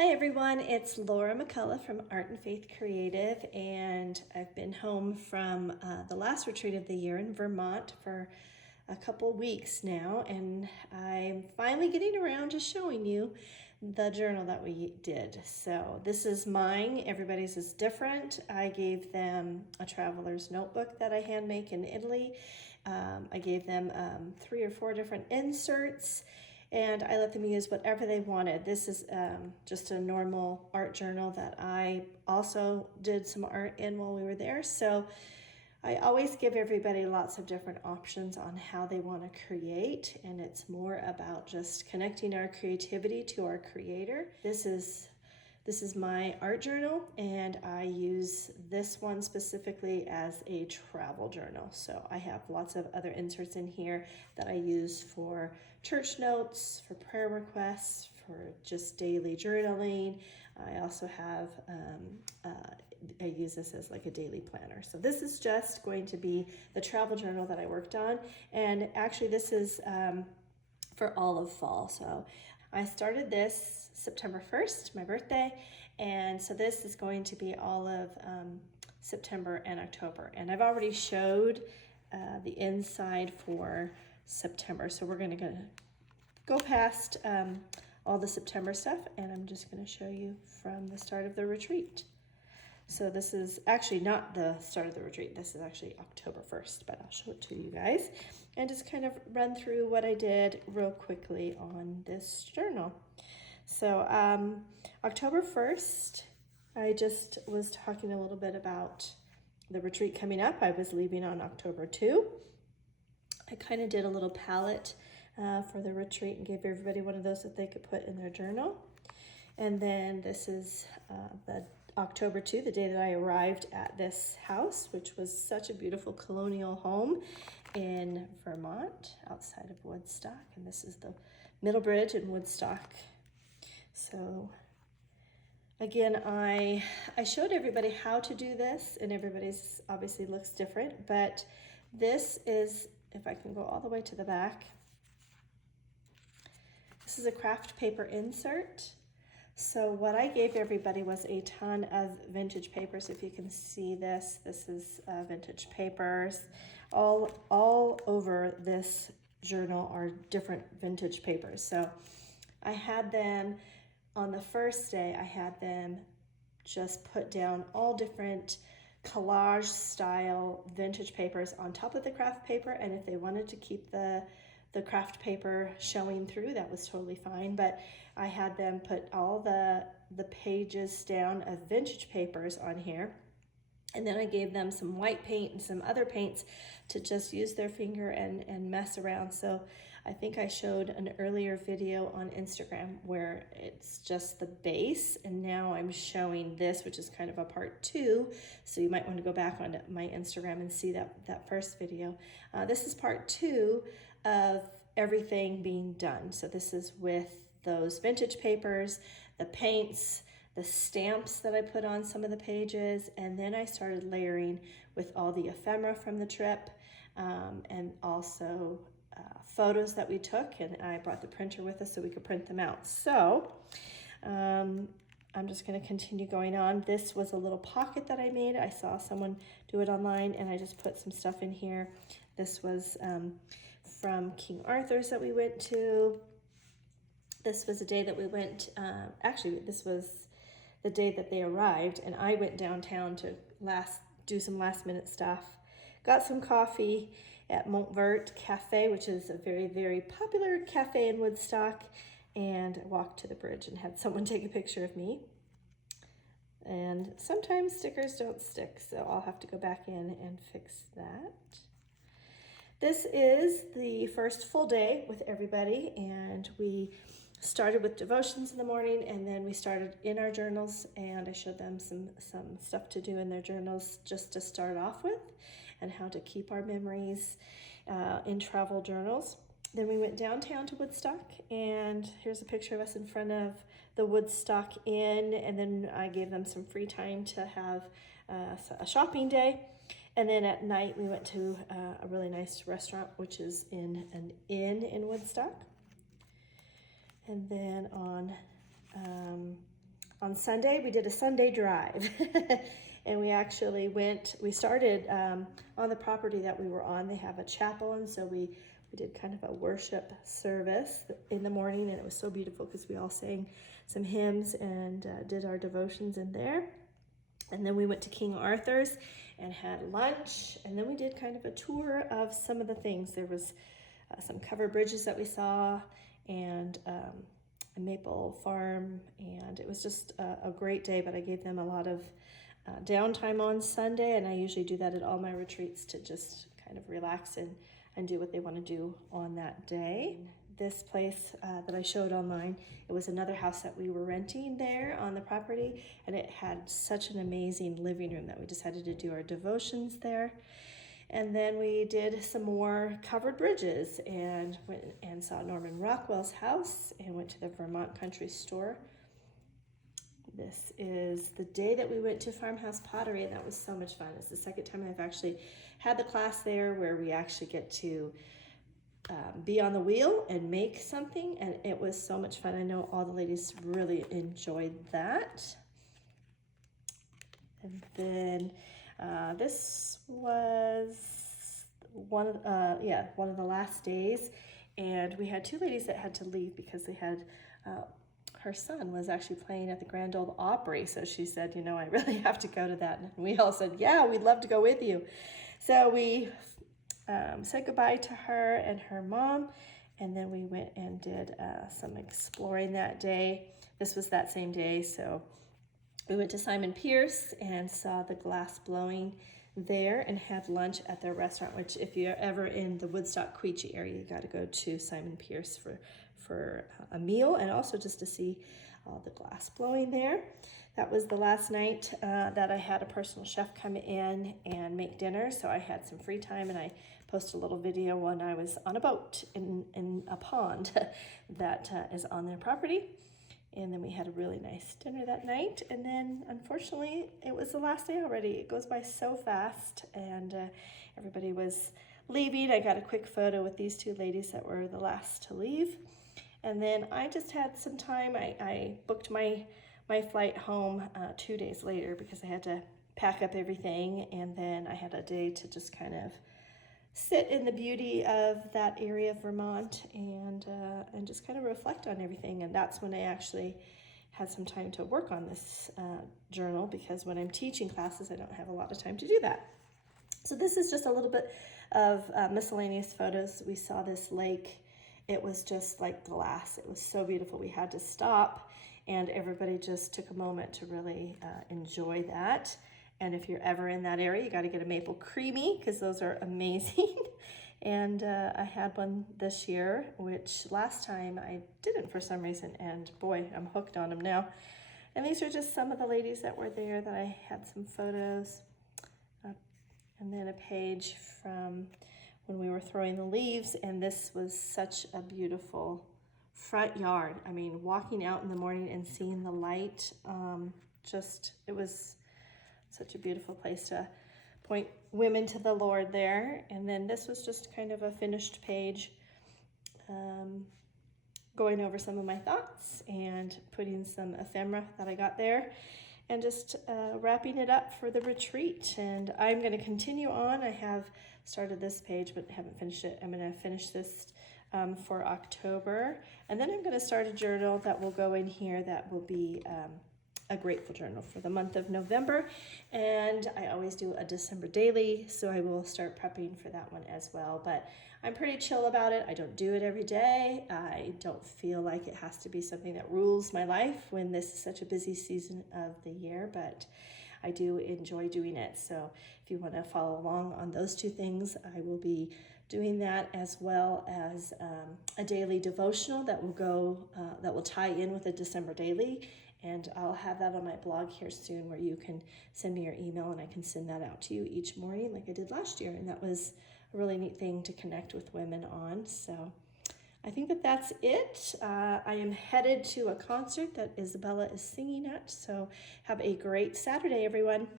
Hi everyone, it's Laura McCollough from Art and Faith Creative, and I've been home from the last retreat of the year in Vermont for a couple weeks now, and I'm finally getting around to showing you the journal that we did. So this is mine. Everybody's is different. I gave them a traveler's notebook that I hand make in Italy. I gave them 3 or 4 different inserts, and I let them use whatever they wanted. This is just a normal art journal that I also did some art in while we were there. So I always give everybody lots of different options on how they want to create, and it's more about just connecting our creativity to our creator. This is my art journal, and I use this one specifically as a travel journal. So I have lots of other inserts in here that I use for church notes, for prayer requests, for just daily journaling. I also have, I use this as like a daily planner. So this is just going to be the travel journal that I worked on. And actually this is for all of fall. So I started this September 1st, my birthday, and so this is going to be all of September and October. And I've already showed the inside for September, so we're going to go past all the September stuff, and I'm just going to show you from the start of the retreat. So this is actually not the start of the retreat. This is actually October 1st, but I'll show it to you guys and just kind of run through what I did real quickly on this journal. So October 1st, I just was talking a little bit about the retreat coming up. I was leaving on October 2. I kind of did a little palette for the retreat and gave everybody one of those that they could put in their journal. And then this is the October 2, the day that I arrived at this house, which was such a beautiful colonial home in Vermont, outside of Woodstock. And this is the Middle Bridge in Woodstock. So again, I showed everybody how to do this, and everybody's obviously looks different, but this is, if I can go all the way to the back, this is a craft paper insert. So what I gave everybody was a ton of vintage papers. If you can see this, this is vintage papers. All over this journal are different vintage papers. So I had them, on the first day, I had them just put down all different collage style vintage papers on top of the craft paper, and if they wanted to keep the craft paper showing through, that was totally fine. But I had them put all the pages down of vintage papers on here, and then I gave them some white paint and some other paints to just use their finger and mess around. So I think I showed an earlier video on Instagram where it's just the base, and now I'm showing this, which is kind of a part 2. So you might want to go back onto my Instagram and see that first video. This is part 2 of everything being done. So this is with those vintage papers, the paints, the stamps that I put on some of the pages, and then I started layering with all the ephemera from the trip, and also photos that we took, and I brought the printer with us so we could print them out. So I'm just going to continue going on. This was a little pocket that I made. I saw someone do it online, and I just put some stuff in here. This was from King Arthur's that we went to. This was the day that we went, actually this was the day that they arrived, and I went downtown to do some last minute stuff. Got some coffee at Montvert Cafe, which is a very, very popular cafe in Woodstock, and walked to the bridge and had someone take a picture of me. And sometimes stickers don't stick, so I'll have to go back in and fix that. This is the first full day with everybody, and we started with devotions in the morning, and then we started in our journals, and I showed them some stuff to do in their journals just to start off with, and how to keep our memories in travel journals. Then we went downtown to Woodstock, and here's a picture of us in front of the Woodstock Inn, and then I gave them some free time to have a shopping day. And then at night we went to a really nice restaurant, which is in an inn in Woodstock. And then on on Sunday, we did a Sunday drive. And we started on the property that we were on. They have a chapel, and so we did kind of a worship service in the morning, and it was so beautiful because we all sang some hymns and did our devotions in there. And then we went to King Arthur's and had lunch, and then we did kind of a tour of some of the things. There was some covered bridges that we saw, and a maple farm, and it was just a great day, but I gave them a lot of downtime on Sunday, and I usually do that at all my retreats to just kind of relax and do what they want to do on that day. This place that I showed online, it was another house that we were renting there on the property, and it had such an amazing living room that we decided to do our devotions there. And then we did some more covered bridges and went and saw Norman Rockwell's house and went to the Vermont country store. This is the day that we went to Farmhouse Pottery, and that was so much fun. It's the second time I've actually had the class there where we actually get to be on the wheel and make something, and it was so much fun. I know all the ladies really enjoyed that. And then this was one of the last days, and we had two ladies that had to leave because they had her son was actually playing at the Grand Ole Opry, so she said, you know, I really have to go to that. And we all said, yeah, we'd love to go with you. So we said goodbye to her and her mom, and then we went and did some exploring that day. This was that same day, so we went to Simon Pierce and saw the glass blowing there and had lunch at their restaurant, which if you're ever in the Woodstock-Queechee area, you got to go to Simon Pierce for a meal and also just to see all the glass blowing there. That was the last night that I had a personal chef come in and make dinner, so I had some free time, and I posted a little video when I was on a boat in a pond that is on their property. And then we had a really nice dinner that night, and then unfortunately it was the last day already. It goes by so fast, and everybody was leaving. I got a quick photo with these two ladies that were the last to leave. And then I just had some time. I booked my flight home 2 days later because I had to pack up everything, and then I had a day to just kind of sit in the beauty of that area of Vermont and just kind of reflect on everything. And that's when I actually had some time to work on this journal, because when I'm teaching classes, I don't have a lot of time to do that. So this is just a little bit of miscellaneous photos. We saw this lake. It was just like glass. It was so beautiful. We had to stop, and everybody just took a moment to really enjoy that. And if you're ever in that area, you got to get a maple creamy, because those are amazing. And I had one this year, which last time I didn't for some reason, and boy, I'm hooked on them now. And these are just some of the ladies that were there that I had some photos. And then a page from when we were throwing the leaves, and this was such a beautiful front yard. I mean, walking out in the morning and seeing the light, it was such a beautiful place to point women to the Lord there. And then this was just kind of a finished page, going over some of my thoughts and putting some ephemera that I got there, and just wrapping it up for the retreat. And I'm going to continue on. I have started this page but haven't finished it. I'm going to finish this for October, and then I'm going to start a journal that will go in here that will be a grateful journal for the month of November. And I always do a December daily, so I will start prepping for that one as well. But I'm pretty chill about it. I don't do it every day. I don't feel like it has to be something that rules my life when this is such a busy season of the year, but I do enjoy doing it. So if you want to follow along on those two things, I will be doing that, as well as a daily devotional that will tie in with a December daily. And I'll have that on my blog here soon, where you can send me your email and I can send that out to you each morning like I did last year. And that was a really neat thing to connect with women on. So I think that that's it. I am headed to a concert that Isabella is singing at. So have a great Saturday, everyone.